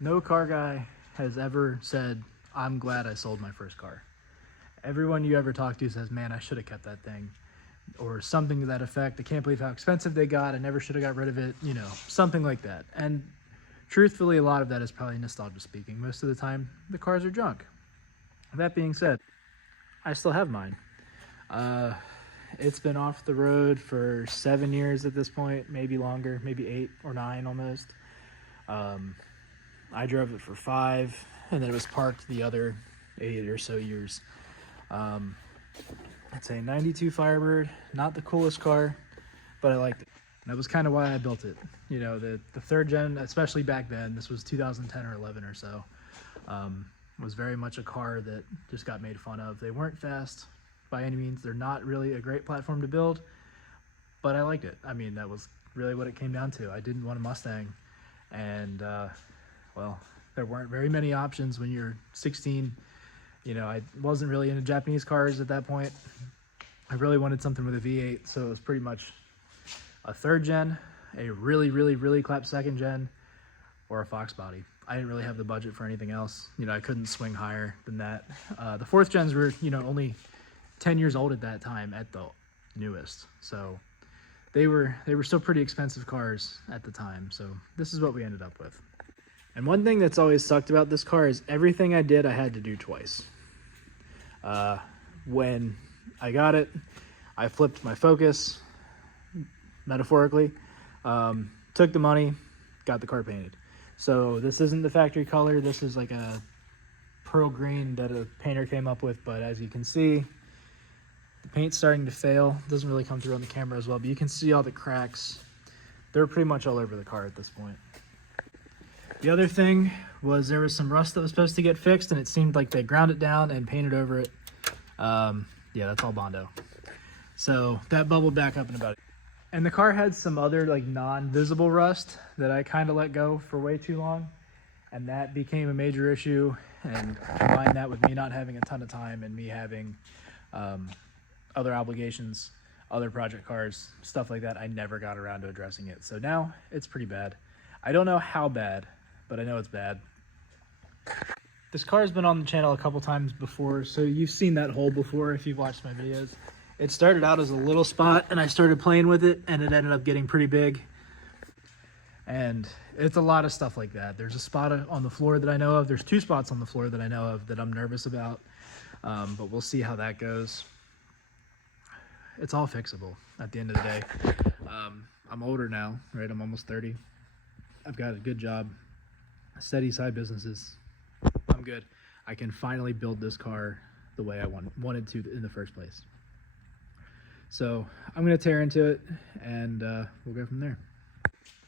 No car guy has ever said, I'm glad I sold my first car. Everyone you ever talk to says, man, I should have kept that thing. Or something to that effect. I can't believe how expensive they got. I never should have got rid of it. You know, something like that. And truthfully, a lot of that is probably nostalgia speaking. Most of the time, the cars are junk. That being said, I still have mine. Uh, it's been off the road for 7 years at this point, maybe longer, maybe 8 or 9 almost. Um, I drove it for 5, and then it was parked the other 8 or so years. Um, it's a 92 Firebird, not the coolest car, but I liked it. And that was kind of why I built it. You know, the third gen, especially back then, this was 2010 or 11 or so, was very much a car that just got made fun of. They weren't fast by any means. They're not really a great platform to build, but I liked it. I mean, that was really what it came down to. I didn't want a Mustang, and well, there weren't very many options when you're 16. You know, I wasn't really into Japanese cars at that point. I really wanted something with a V8, so it was pretty much a third gen, a really clapped second gen, or a Fox body. I didn't really have the budget for anything else. You know, I couldn't swing higher than that. The fourth gens were, you know, only 10 years old at that time at the newest. So they were still pretty expensive cars at the time. So this is what we ended up with. And one thing that's always sucked about this car is everything I did, I had to do twice. When I got it, I flipped my Focus, metaphorically, took the money, got the car painted. So this isn't the factory color. This is like a pearl green that a painter came up with. But as you can see, the paint's starting to fail. It doesn't really come through on the camera as well, but you can see all the cracks. They're pretty much all over the car at this point. The other thing was there was some rust that was supposed to get fixed, and it seemed like they ground it down and painted over it. Yeah, that's all Bondo. So that bubbled back up in about. And the car had some other like non-visible rust that I kind of let go for way too long, and that became a major issue. And combine that with me not having a ton of time and me having other obligations, other project cars, stuff like that, I never got around to addressing it. So now it's pretty bad. I don't know how bad, but I know it's bad. This car has been on the channel a couple times before, so you've seen that hole before if you've watched my videos. It started out as a little spot, and I started playing with it, and it ended up getting pretty big. And it's a lot of stuff like that. There's a spot on the floor that I know of. There's 2 spots on the floor that I know of that I'm nervous about, but we'll see how that goes. It's all fixable at the end of the day. I'm older now, right? I'm almost 30. I've got a good job, steady side businesses. I'm good. I can finally build this car the way I wanted to in the first place. So I'm going to tear into it, and we'll go from there.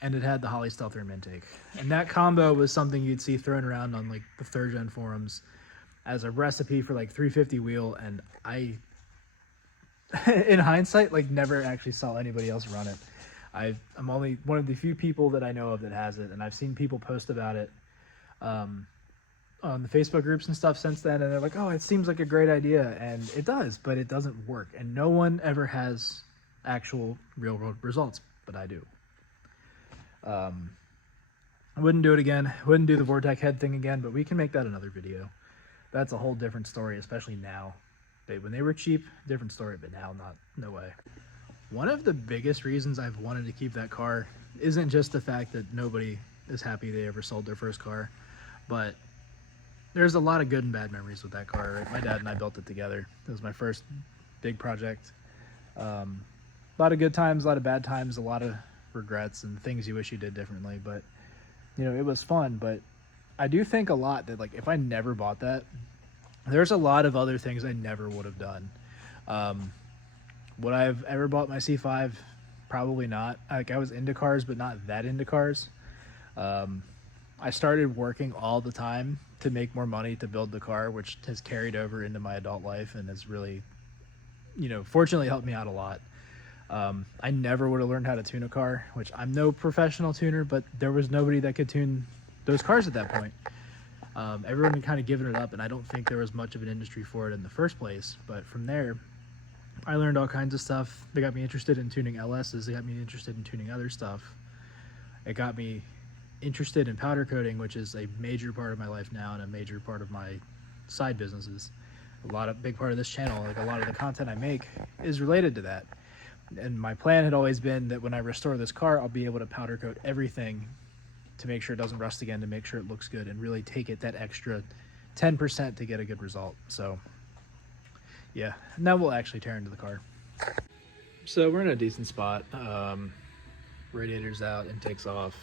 And it had the Holley Stealth Room intake. And that combo was something you'd see thrown around on like the third gen forums as a recipe for like 350 wheel. And I, in hindsight, like never actually saw anybody else run it. I'm only one of the few people that I know of that has it, and I've seen people post about it on the Facebook groups and stuff since then, and they're like, oh, it seems like a great idea, and it does, but it doesn't work, and no one ever has actual real-world results, but I do. I wouldn't do it again. Wouldn't do the Vortec head thing again, but we can make that another video. That's a whole different story, especially now. When they were cheap, different story, but now not, no way. One of the biggest reasons I've wanted to keep that car isn't just the fact that nobody is happy they ever sold their first car, but there's a lot of good and bad memories with that car. Right? My dad and I built it together. It was my first big project. A lot of good times, a lot of bad times, a lot of regrets and things you wish you did differently, but you know, it was fun. But I do think a lot that like if I never bought that, there's a lot of other things I never would have done. Would I have ever bought my C5? Probably not. Like I was into cars, but not that into cars. I started working all the time to make more money to build the car, which has carried over into my adult life and has really, you know, fortunately helped me out a lot. I never would have learned how to tune a car, which I'm no professional tuner, but there was nobody that could tune those cars at that point. Everyone had kind of given it up, and I don't think there was much of an industry for it in the first place. But from there, I learned all kinds of stuff. They got me interested in tuning LSs. They got me interested in tuning other stuff. It got me interested in powder coating, which is a major part of my life now and a major part of my side businesses. Big part of this channel, like a lot of the content I make is related to that. And my plan had always been that when I restore this car, I'll be able to powder coat everything to make sure it doesn't rust again, to make sure it looks good, and really take it that extra 10% to get a good result. So yeah, now we'll actually tear into the car. So we're in a decent spot. Radiator's out, intake's off,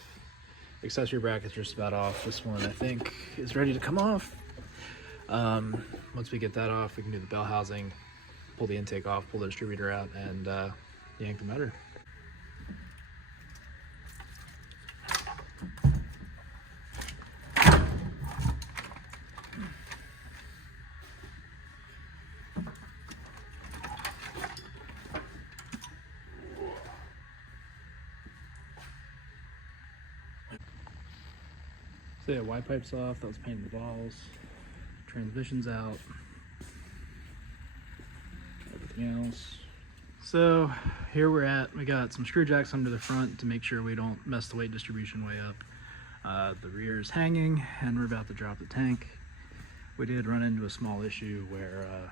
accessory brackets are about off. This one I think is ready to come off. Once we get that off, we can do the bell housing, pull the intake off, pull the distributor out, and yank the motor. So yeah, Y pipe's off, that was painting the balls, transmission's out, everything else. So here we're at, we got some screw jacks under the front to make sure we don't mess the weight distribution way up. The rear is hanging and we're about to drop the tank. We did run into a small issue where I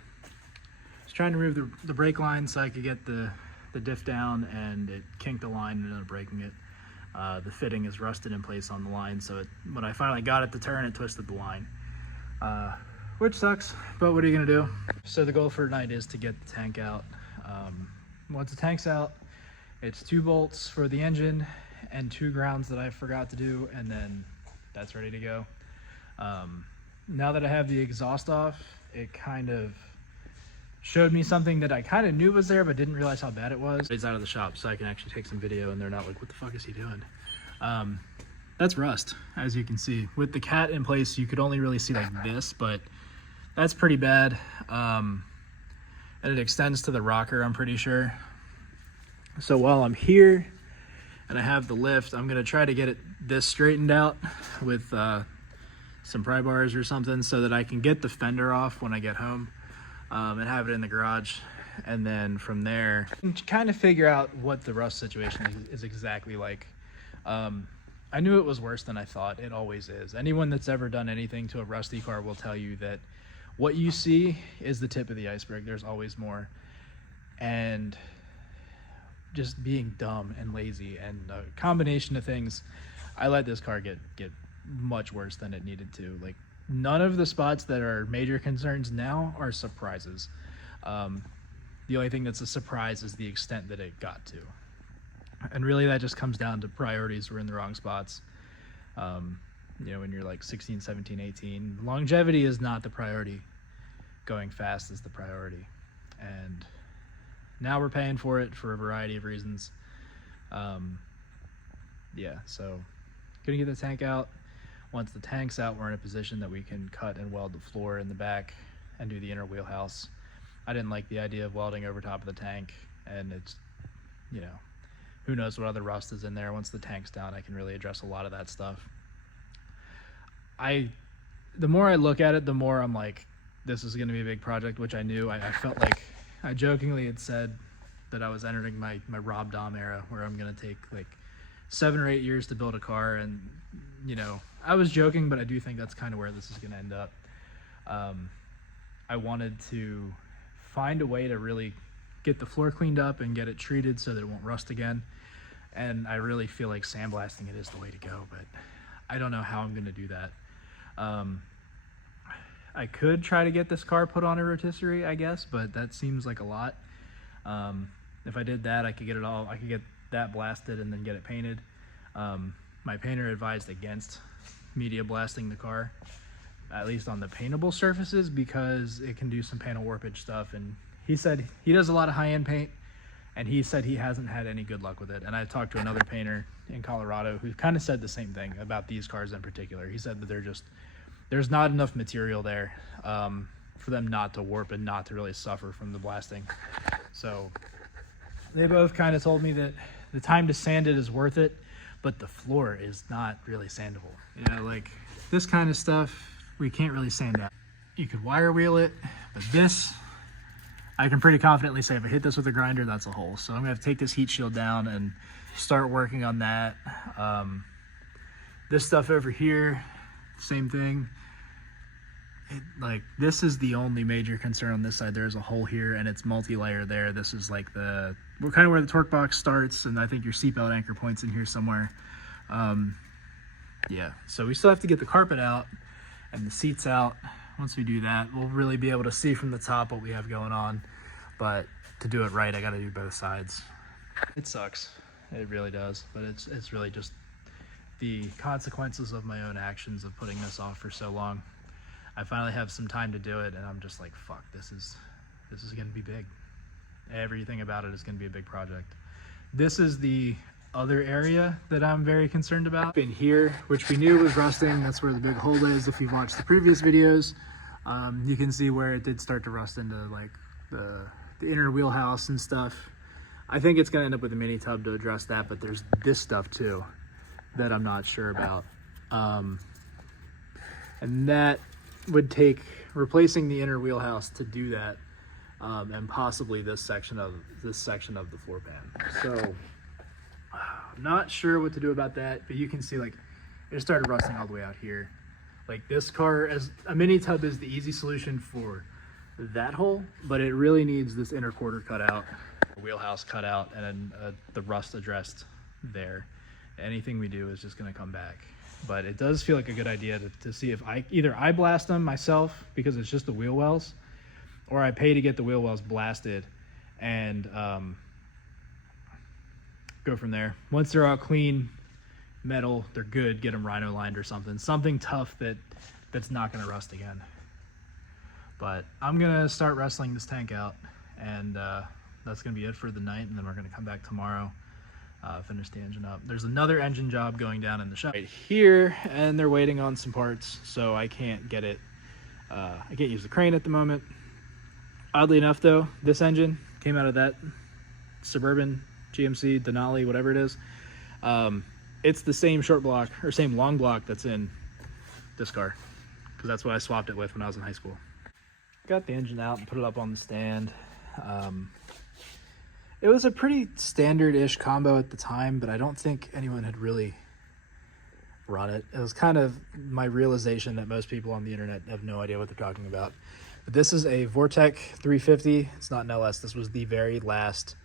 was trying to remove the brake line so I could get the diff down, and it kinked the line and ended up breaking it. The fitting is rusted in place on the line, so when I finally got it to turn, it twisted the line, which sucks, but what are you gonna do? So the goal for tonight is to get the tank out. Once the tank's out, it's 2 bolts for the engine and 2 grounds that I forgot to do, and then that's ready to go. Now that I have the exhaust off, it kind of showed me something that I kind of knew was there but didn't realize how bad it was. It's out of the shop, so I can actually take some video and they're not like, what the fuck is he doing? That's rust, as you can see. With the cat in place, you could only really see like this, but that's pretty bad. And it extends to the rocker, I'm pretty sure. So while I'm here and I have the lift, I'm gonna try to get this straightened out with some pry bars or something so that I can get the fender off when I get home. And have it in the garage, and then from there kind of figure out what the rust situation is exactly like. I knew it was worse than I thought. It always is. Anyone that's ever done anything to a rusty car will tell you that what you see is the tip of the iceberg. There's always more. And just being dumb and lazy and a combination of things, I let this car get much worse than it needed to. Like, none of the spots that are major concerns now are surprises. The only thing that's a surprise is the extent that it got to. And really that just comes down to priorities were in the wrong spots. You know, when you're like 16, 17, 18, longevity is not the priority. Going fast is the priority. And now we're paying for it for a variety of reasons. Yeah, so gonna get the tank out. Once the tank's out, we're in a position that we can cut and weld the floor in the back and do the inner wheelhouse. I didn't like the idea of welding over top of the tank, and it's, you know, who knows what other rust is in there. Once the tank's down, I can really address a lot of that stuff. The more I look at it, the more I'm like, this is gonna be a big project, which I knew. I felt like, I jokingly had said that I was entering my Rob Dahm era, where I'm gonna take like 7 or 8 years to build a car, and you know, I was joking, but I do think that's kind of where this is going to end up. I wanted to find a way to really get the floor cleaned up and get it treated so that it won't rust again. And I really feel like sandblasting it is the way to go, but I don't know how I'm going to do that. I could try to get this car put on a rotisserie, I guess, but that seems like a lot. If I did that, I could get that blasted and then get it painted. My painter advised against media blasting the car, at least on the paintable surfaces, because it can do some panel warpage stuff. And he said he does a lot of high-end paint, and he said he hasn't had any good luck with it. And I talked to another painter in Colorado who kind of said the same thing about these cars in particular. He said that there's not enough material there for them not to warp and not to really suffer from the blasting. So they both kind of told me that the time to sand it is worth it, but the floor is not really sandable. Yeah, like this kind of stuff, we can't really sand out. You could wire wheel it, but this, I can pretty confidently say if I hit this with a grinder, that's a hole. So I'm gonna have to take this heat shield down and start working on that. This stuff over here, same thing. Like, this is the only major concern on this side. There's a hole here and it's multi-layer there. This is like we're kind of where the torque box starts, and I think your seatbelt anchor point's in here somewhere. Yeah, so we still have to get the carpet out and the seats out. Once we do that, we'll really be able to see from the top what we have going on. But to do it right, I got to do both sides. It sucks. It really does. But it's really just the consequences of my own actions of putting this off for so long. I finally have some time to do it, and I'm just like, fuck, this is going to be big. Everything about it is going to be a big project. This is the other area that I'm very concerned about. In here, which we knew was rusting, that's where the big hole is. If you've watched the previous videos, you can see where it did start to rust into like the inner wheelhouse and stuff. I think it's going to end up with a mini tub to address that, but there's this stuff too that I'm not sure about. And that would take replacing the inner wheelhouse to do that, and possibly this section of the floor pan. So I'm not sure what to do about that, but you can see like it started rusting all the way out here. Like, this car, as a mini tub, is the easy solution for that hole, but it really needs this inner quarter cut out, wheelhouse cut out, and the rust addressed there. Anything we do is just going to come back. But it does feel like a good idea to see if either I blast them myself because it's just the wheel wells, or I pay to get the wheel wells blasted and go from there. Once they're all clean metal, they're good, get them rhino lined or something tough that's not going to rust again. But I'm going to start wrestling this tank out, and that's going to be it for the night, and then we're going to come back tomorrow, finish the engine up. There's another engine job going down in the shop right here, and they're waiting on some parts, so I can't get it. I can't use the crane at the moment. Oddly enough, though, this engine came out of that Suburban GMC Denali, whatever it is. It's the same short block or same long block that's in this car, because that's what I swapped it with when I was in high school. Got the engine out and put it up on the stand. It was a pretty standard-ish combo at the time, but I don't think anyone had really run it. It was kind of my realization that most people on the internet have no idea what they're talking about. But this is a Vortec 350. It's not an LS. This was the very last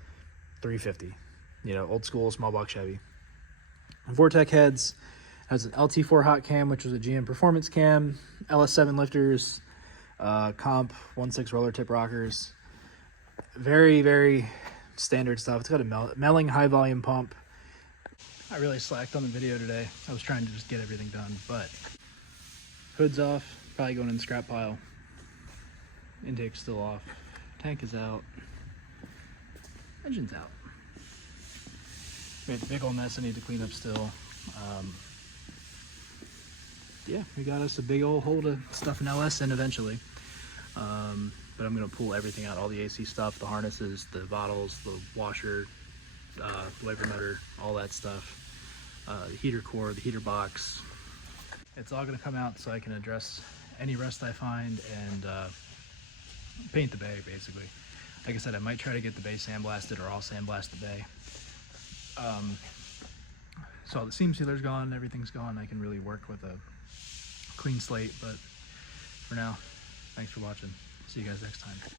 350. You know, old school small block Chevy. Vortec heads, has an LT4 hot cam, which was a GM performance cam, LS7 lifters, comp 1.6 roller tip rockers. Very, very standard stuff. It's got a Melling high volume pump. I really slacked on the video today. I was trying to just get everything done, but hood's off, probably going in the scrap pile. Intake's still off. Tank is out. Engine's out. We had a big old mess I need to clean up still. Yeah, we got us a big old hole to stuff an LS in eventually. But I'm going to pull everything out, all the AC stuff, the harnesses, the bottles, the washer, the wiper motor, all that stuff. The heater core, the heater box. It's all going to come out so I can address any rust I find and paint the bay, basically. Like I said, I might try to get the bay sandblasted, or I'll sandblast the bay. So all the seam sealer's gone, everything's gone. I can really work with a clean slate, but for now, thanks for watching. See you guys next time.